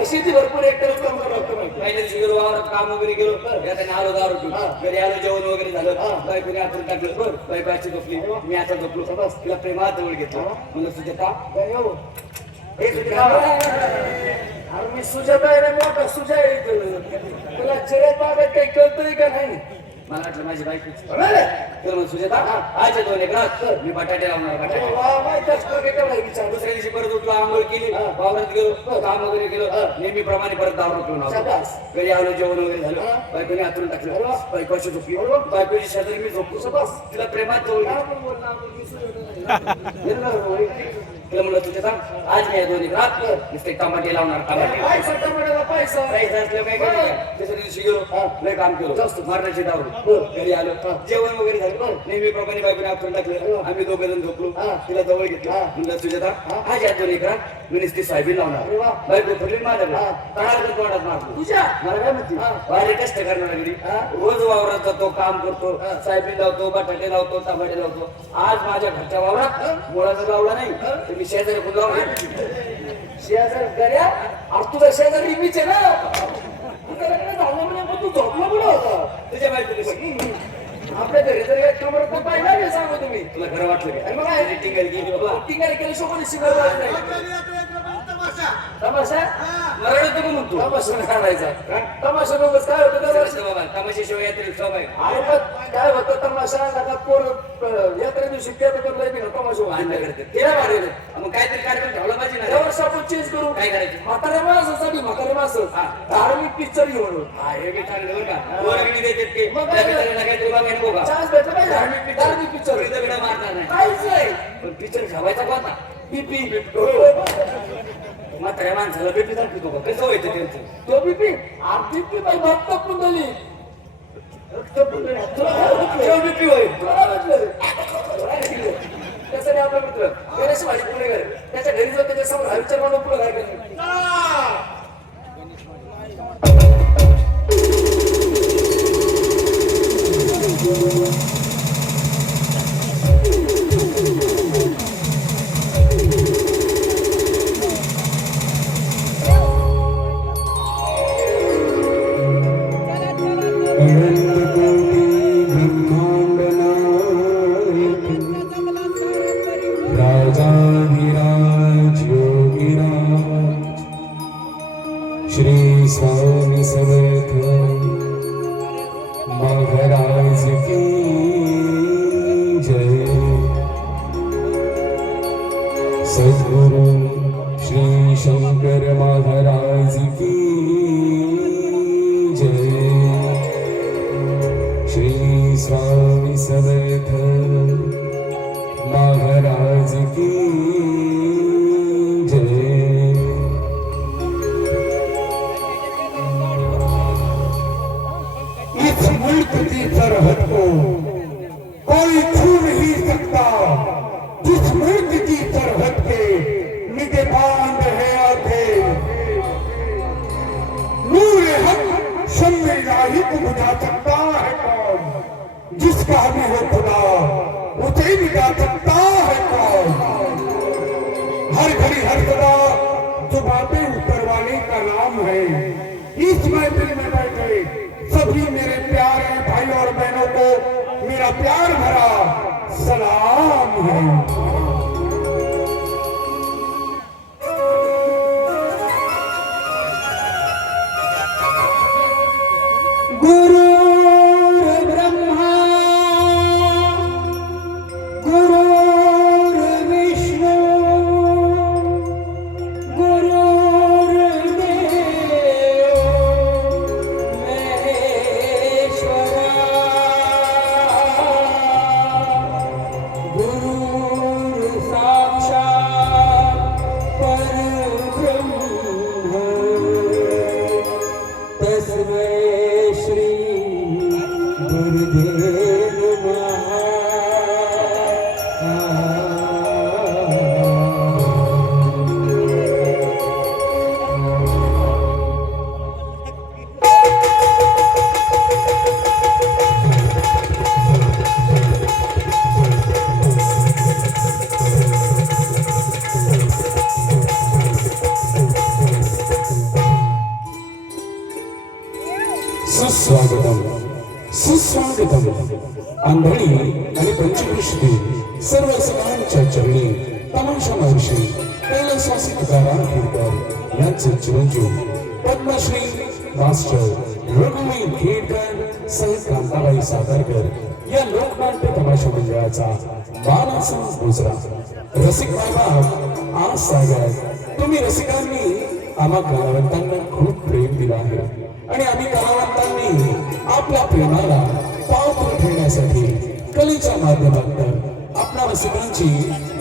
शेती भरपूर एकटरच काम करावं लागतं माहिती. पहिल्या दिवशी गेलो वावरात काम वगैरे गेलो. याच्याने आलो दारू पिऊन. घरी आलो जेवण वगैरे झालं. बायकोने आपण टाकलं. बायको अशी झोपली. मी आता झोपलो. तिला प्रेमात जवळ घेतलं. म्हणलं सुचेता काय हो? हे सुजा. अरे मी सुजाता आहे रे मोठा सुजा आहे इथं. तुला चिडत बाबत काही कळतंय का नाही? मला वाटलं माझी बायकोच. अरे तर मग सुचेता आज दोन एकरात मी बटाटे लावणार. बटाटे वा, माहितीच का काय करायचं विचार. दुसऱ्या दिवशी परत उठलो. आंघोळ केली. वावरात गेलो. काम वगैरे केलो. नेहमीप्रमाणे परत दारू पिऊन आलो. शाबास. घरी आलो जेवण वगैरे झालं. बायकोने हातून टाकलं. बायको अशी झोपली. बायकोची शेजारी मी झोपलो. शाबास. तिला प्रेमात जवळ काय घेतलं. पण बोलला मी सुजाता. तिला म्हणलं तुझे सांग आज मी या दोन्ही रात नुसते टमाटे लावणार. टमाटे पैसा टमाट्याला पैसा. पैसा असल्यावर काय करायचं? त्याच्या दिवशी गेलो. लय काम केलो. मारण्याची दारू. घरी आलो. जेवण वगैरे झालं. नेहमीप्रमाणे बायकोने आपण टाकलं. आम्ही दोघे जण झोपलो. तिला जवळ घेतलं. म्हणलं सुजाता आज या दोन्ही रात मी नुसती साहेबी लावणार. बायको फुटली माझ्याकडे. तळाला तोंडात मारतो. तुझ्या मला काय म्हणते भारी कष्ट करणार लागली. रोज वावरात जातो. काम करतो. साहेबी लावतो. बटाटे लावतो. टमाटे लावतो. आज माझ्या घरच्या वावरात मुळाचा लावला नाही. तुम्ही शेजारी खूप लावला. शेजार गर्या आज तुझा शेजारी मीच आहे ना. तुझं लग्न झालं म्हणजे मग तू झोपला कुठं होता? तुझ्या बायकोने आपल्या घरी जर एक कमर पाहिजे नाही सांगू तुम्ही. तुला खरं वाटलं आणि मग काय? टिंगल गेली बाबा. टिंगारी केली सोबत शिकवलं नाही. यात्रा, यात्रा, यात्रा, तमाशा. तमाशा मराठी तू म्हणतो तमाशा नाही आणायचा तमाशा बघच काय होतं त्याला? बाबा तमाशाशिवाय यात्रेत शोभा आहे अरे पण काय होतं तमाशा नका पोर यात्रे दिवशी पेट करलाय की ना तमाशा भांडणं करतात. तिला मारेल मग काहीतरी कार्यक्रम ठेवला पाहिजे ना रे. त्यावर आपण चेंज करू काय करायचं? म्हाताऱ्या माणसासाठी म्हाताऱ्या माणसं धार्मिक पिक्चर घेऊन हा हे बी चांगलं बरं का वर्गणी देतात की मग त्या काय? बिचाऱ्याला काहीतरी बघायला बघा चान्स भेटला पाहिजे धार्मिक पिक्चर पोरीचा बिडा मारणार नाही काहीच नाही पण पिक्चर ठेवायचा कोणता बीपी म्हाताऱ्या माणसाला बेटी दाखवतो का कसं व्हायचं त्यांचं तो बीपी बीपी बाई भक्त कुंडली रक्त कुंडली बीपी होईल त्यासाठी आपला मित्र गणेश माझे पुणे घर त्याच्या घरी जाऊन त्याच्या समोर हा विचार म्हणून पुढे काय केलं राजाधिराज योगीराज श्री स्वामी समर्थ महाराज की जय सद्गुरु श्री शंकर महाराज की जय श्री स्वामी समर्थ महाराज की जय इस मुल्क की सरहद को कोई छू नहीं सकता जिस मुल्क की सरहद के निगहबान है आते नूर हक शम्मे इलाही को बुझा सकता है कौन जिसका भी हो खुदा उसे मिटा सकता है कौन हर घड़ी हर सदा जो बातें ऊपर वाले का नाम है इस महफिल में बैठे सभी मेरे प्यारे भाई और बहनों को मेरा प्यार भरा सलाम है गुरु ब्रह्मा गुरुर्विष्णु गुरुर्देव महेश्वरा गुरुर्साक्षात् परब्रह्म तस्मै श्री गुरुदेव सुस्वागतम सुस्वागतम आंधळी आणि पंचकृष्टी सर्व सगळ्यांच्या चरणी तमाशा महर्षी कैलासवासी तुकाराम खेडकर यांचे चिरंजीव पद्मश्री मास्टर रघुवीर खेडकर सहित कांताबाई सातारकर या लोकनाट्य तमाशा मंडळाचा मानाचा गुजरा रसिक बाबा आज सागर तुम्ही रसिकांनी आम्हा कलावंतांना खूप प्रेम दिलं आहे आणि आम्ही कलावंतांनी आपल्या प्रेमाला पावतो ठेवण्यासाठी कलेच्या माध्यमातून आपल्या रसिकांची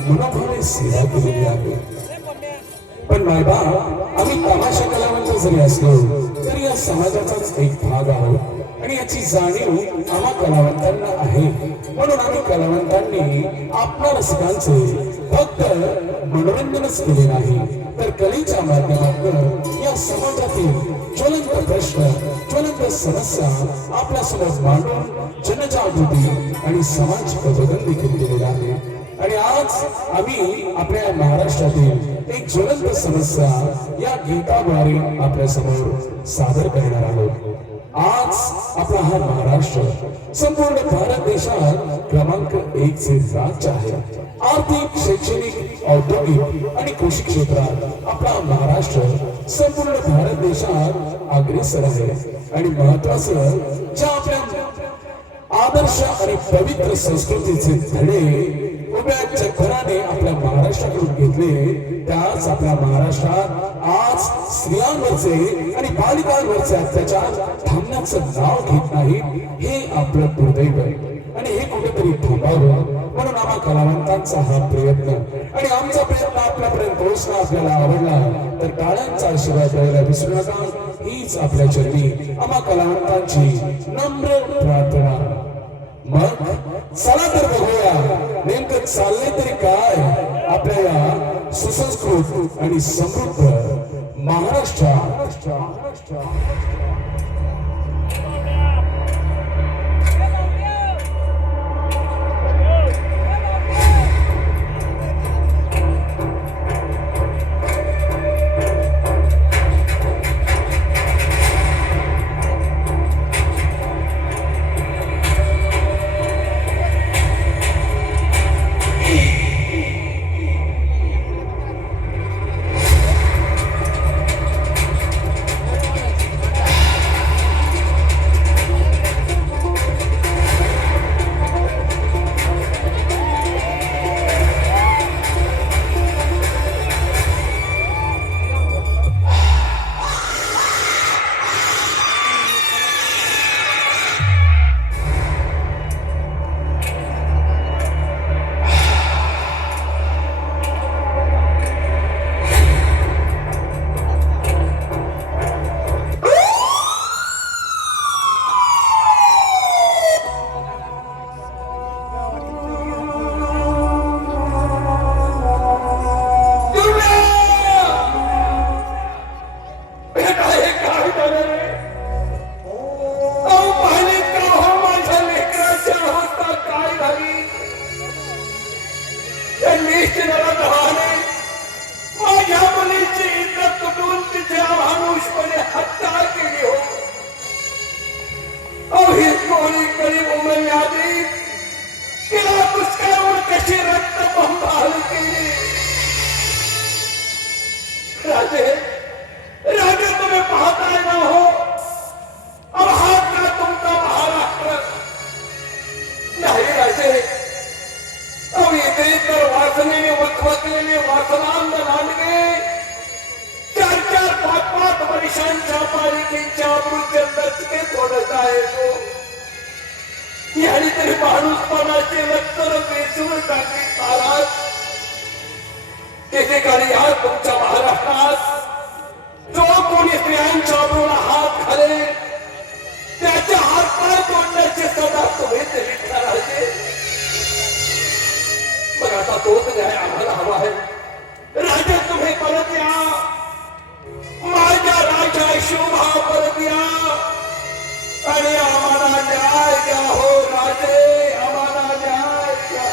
मनोभावे सेवा केलेली आहे पण मायबा आम्ही तमाशा कलावंत जरी असलो तरी या समाजाचाच एक भाग आहोत आणि याची जाणीव आम्हा कलावंतांना आहे म्हणून आम्ही कलावंतांनी आपल्या रसिकांचे फक्त मनोरंजनच केले नाही तर कलेच्या माध्यमातून या समाजातील ज्वलंत प्रश्न ज्वलंत समस्या आपल्या समोर मांडून जनजागृती आणि सामाजिक बदल देखील केलेला आहे आणि आज आम्ही आपल्या महाराष्ट्रातील एक ज्वलंत समस्या या गीताद्वारे आपल्या समोर सादर करणार आहोत आज आपला हा महाराष्ट्र संपूर्ण भारत देशात क्रमांक 1 चे राज्य आहे आर्थिक शैक्षणिक औद्योगिक आणि कृषी क्षेत्रात आपला महाराष्ट्र संपूर्ण भारत देशात अग्रेसर आहे. आणि महत्वाचं, ज्या आपल्या आदर्श आणि पवित्र संस्कृतीचे धडे उभ्या जगभराने आपल्या महाराष्ट्राकडून घेतले, त्याच आपल्या महाराष्ट्रात आज स्त्रियांवरचे आणि बालिकांवरचे अत्याचार थांबण्याचं नाव घेत नाही. हे आपलं दुर्दैव आहे आणि हे कुठेतरी थांबावं म्हणून आम्हा कलावंतांचा हा प्रयत्न. आणि आमचा प्रयत्न आपल्यापर्यंत पोहोचणं आपल्याला आवडला तर टाळ्यांचा आशीर्वाद द्यायला विसरू नका. हीच आपल्या चरणी आम्हा कलावंतांची नम्र प्रार्थना. मग चला तर बघूया नेमकं चाललंय तरी काय आपल्या या सुसंस्कृत आणि समृद्ध महाराष्ट्रात. एकेकाळी आज तुमच्या महाराष्ट्रात जो कोणी स्त्रियांच्या अब्रूला हात घालेल त्याचे हातपाय तोडण्याचे सदा तुम्ही तरी ठरायचे. पण आता तोच न्याय आम्हाला हवा आहे. राजा तुम्ही परत या, माझ्या राजा शोभा परत या आणि आम्हाला न्याय द्या. हो राजे, आम्हाला न्याय द्या.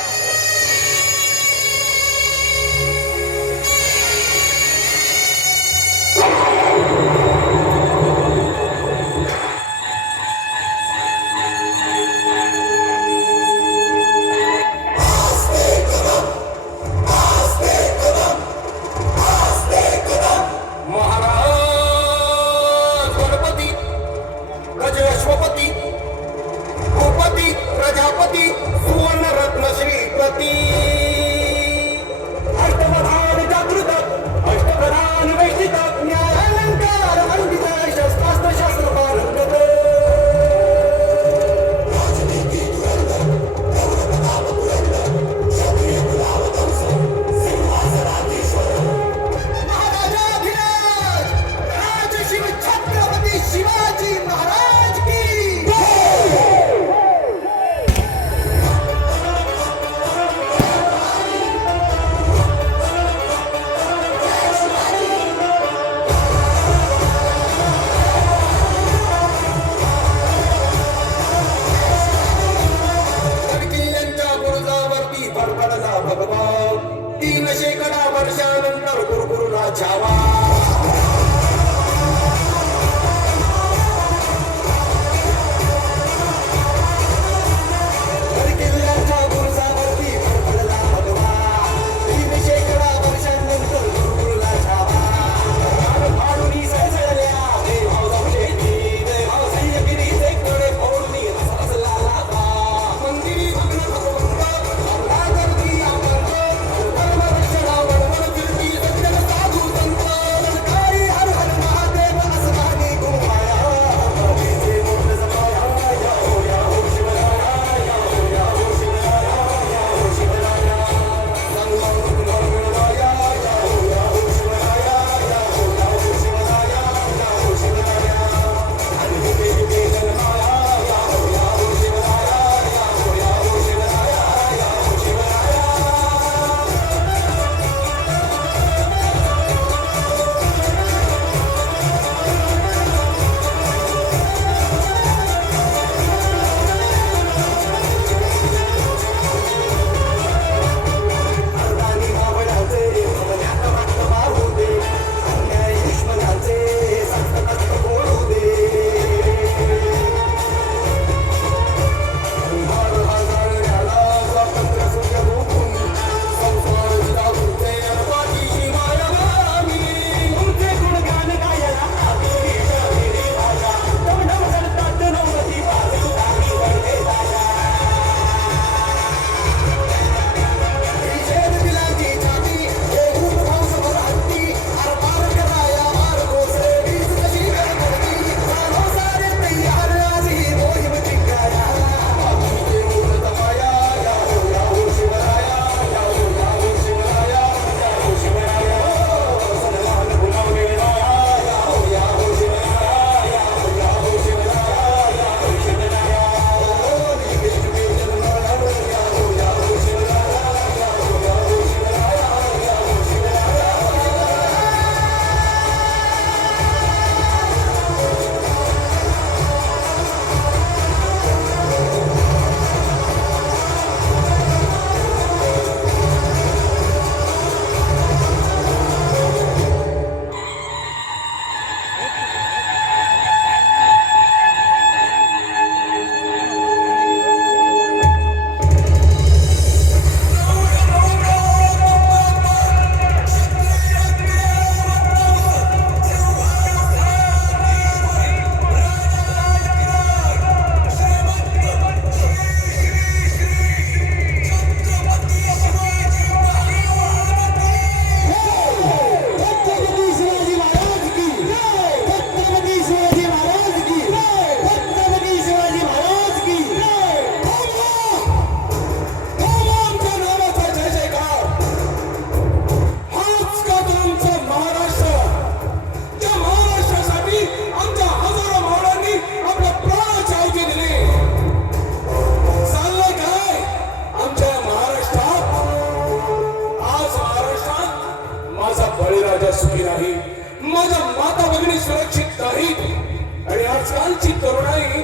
आजची तरुणाई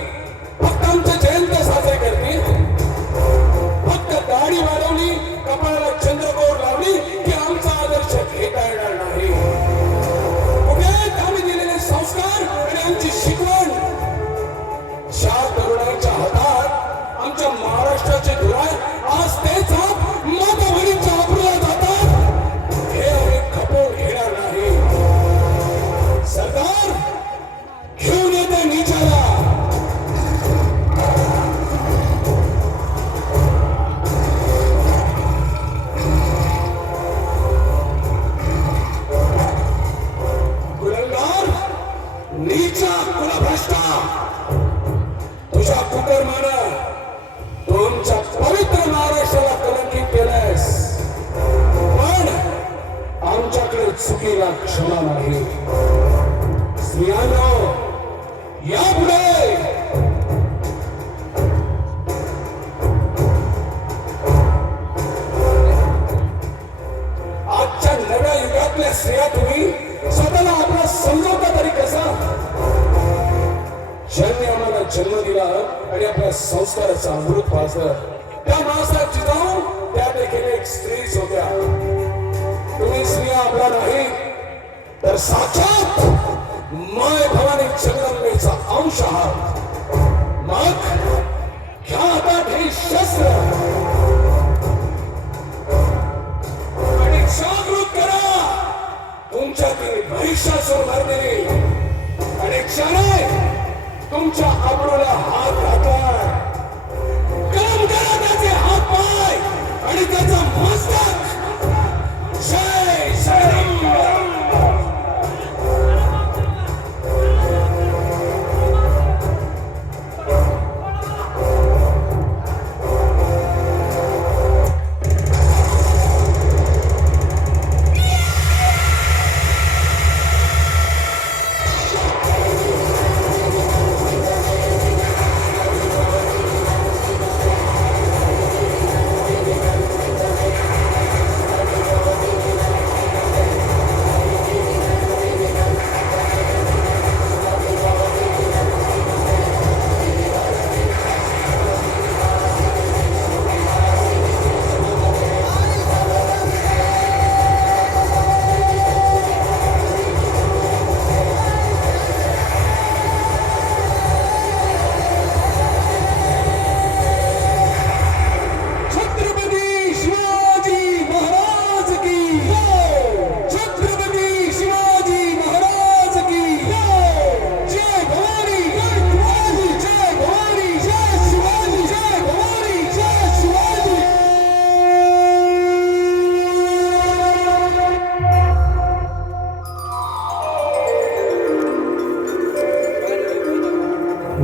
फक्त आमच्या जयंत साजरे करते, फक्त दाढी वाढवली, कपाळाला चंद्रकोर लावली की आमचा आदर्श घेता येणार नाही. पुण्यात आम्ही दिलेले संस्कार आणि आमची शिकवण ज्या तरुणाईच्या हातात आमच्या महाराष्ट्राचे धुराय आज तेच हात माता बहिणीच्या अब्रूला जातात, हे आम्ही खपवून घेणार नाही. सरकार घेऊन येते निचाला. कुलंगार, नीचा, कुलभ्रष्टा, तुझ्या कुकर्मानं तुमच्या पवित्र महाराष्ट्राला कलंकित केलंयस, पण आमच्याकडे चुकीला क्षमा नाही. स्त्रियांनो, यापुढे आजच्या नव्या युगातल्या स्त्रिया तुम्ही स्वतःला आपला समजवता तरी कसा? ज्यांनी आम्हाला जन्म दिला आणि आपल्या संस्काराचा अमृत पाजलं, त्या माणसात जिजाऊ त्या देखील एक स्त्रीच होत्या. तुम्ही स्त्रिया आपला नाही तर साक्षात माय भवानी जगदंबेचा अंश आहात. मग ह्या हातात हे शस्त्र आणि जागृत करा तुमच्यातील महिषासूर मर्दिनी आणि क्षणे तुमच्या आबरूला हात घातलाय. काम करा त्याचे हात पाय आणि त्याचा मस्तक. जय श्रीराम.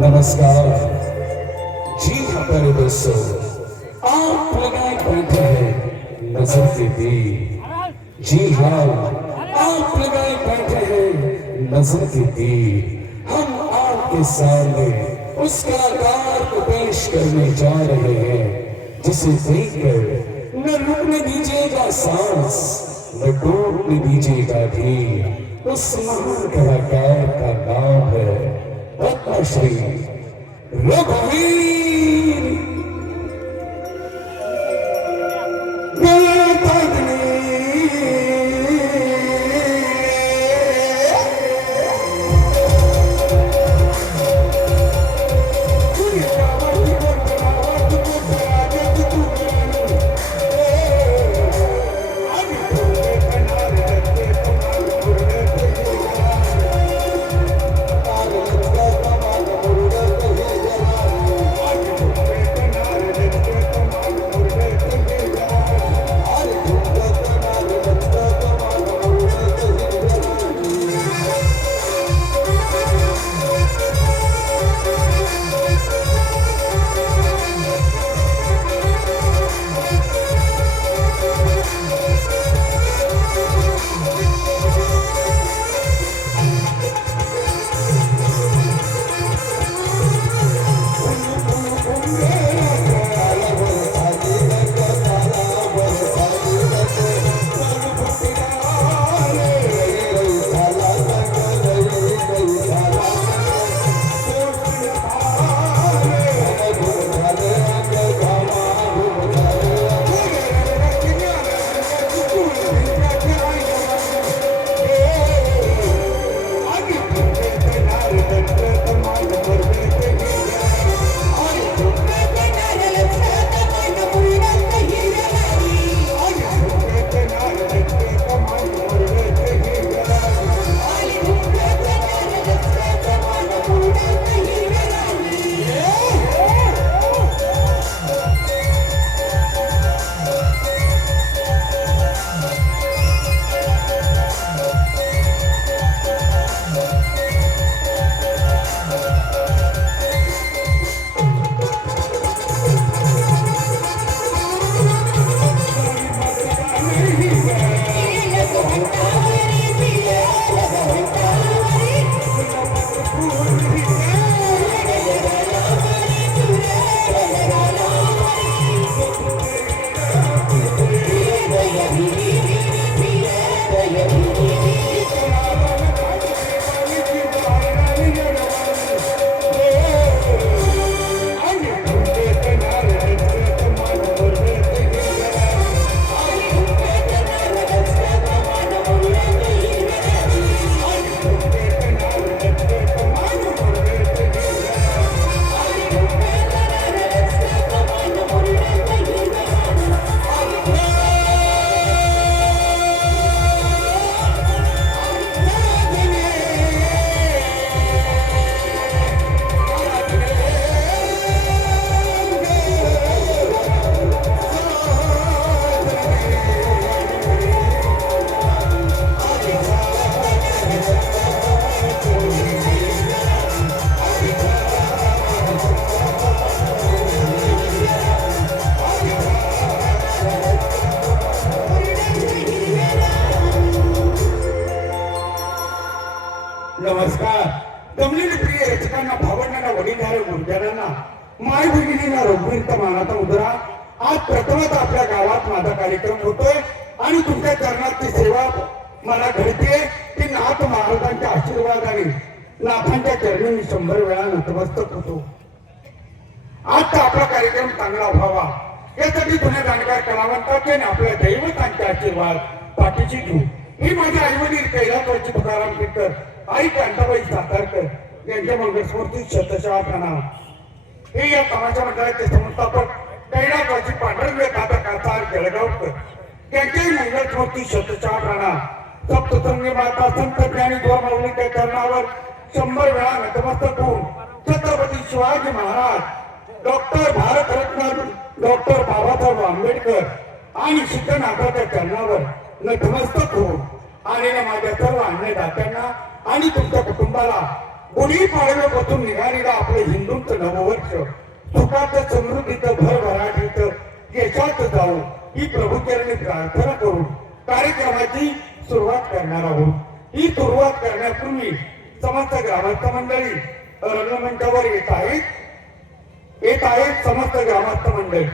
नमस्कार जी हाँ प्यारे दोस्तों, आप लगाए बैठे हैं नजर के तीर. जी हाँ, आप लगाए बैठे हैं नजर के तीर. हम आपके सामने उस कलाकार को पेश करने जा रहे हैं जिसे देखकर न रुकने दीजिएगा सांस, न डूबने दीजिएगा धीर. उस महान कलाकार का नाम है पद्मश्री रघुवीर गलतनी. असणाऱ्या गुरुजनांना माय भगिनींना रघुवीरचा मानाचा मुद्रा आज प्रथमच आपल्या गावात माझा कार्यक्रम होतोय आणि तुमच्या चरणाची सेवा मला घडते की नाथ महाराजांच्या आशीर्वादाने नाथांच्या चरणी मी 100 वेळा नतमस्तक होतो. आजचा आपला कार्यक्रम चांगला व्हावा यासाठी जुन्या जाणकार कलावंताचे आणि आपल्या दैवतांचे आशीर्वाद पाठीशी घेऊ. ही माझे आई वडील कैलासवरची तुकाराम पेकर, आई कांताबाई सातारकर यांच्या मंगलस्मृती शतशः प्रणाम. हे या तमाशा मंडळाचे संस्थापक कैलासवासी पांडुरंग दादा कासार जळगावकर यांच्याही मंगलस्मृती शतशः प्रणाम. सप्तसंगी माता संत ज्ञानेश्वर माऊलीच्या चरणावर 100 वेळा नतमस्तक होऊन छत्रपती शिवाजी महाराज, डॉक्टर भारतरत्न डॉक्टर बाबासाहेब आंबेडकर आणि शिक्षणाच्या चरणावर नतमस्तक होऊन आलेल्या माझ्या सर्व अन्नदात्यांना आणि तुमच्या कुटुंबाला गुढी पाडव्यापासून निघालेलं आपलं हिंदूंचं नववर्ष सुखाचं समृद्धीचं भरभराटीचं यशात जाऊ ही प्रभूचरणी प्रार्थना करून कार्यक्रमाची सुरुवात करणार आहोत. ही सुरुवात करण्यापूर्वी समस्त ग्रामस्थ मंडळी रंगमंचावर येत आहेत समस्त ग्रामस्थ मंडळी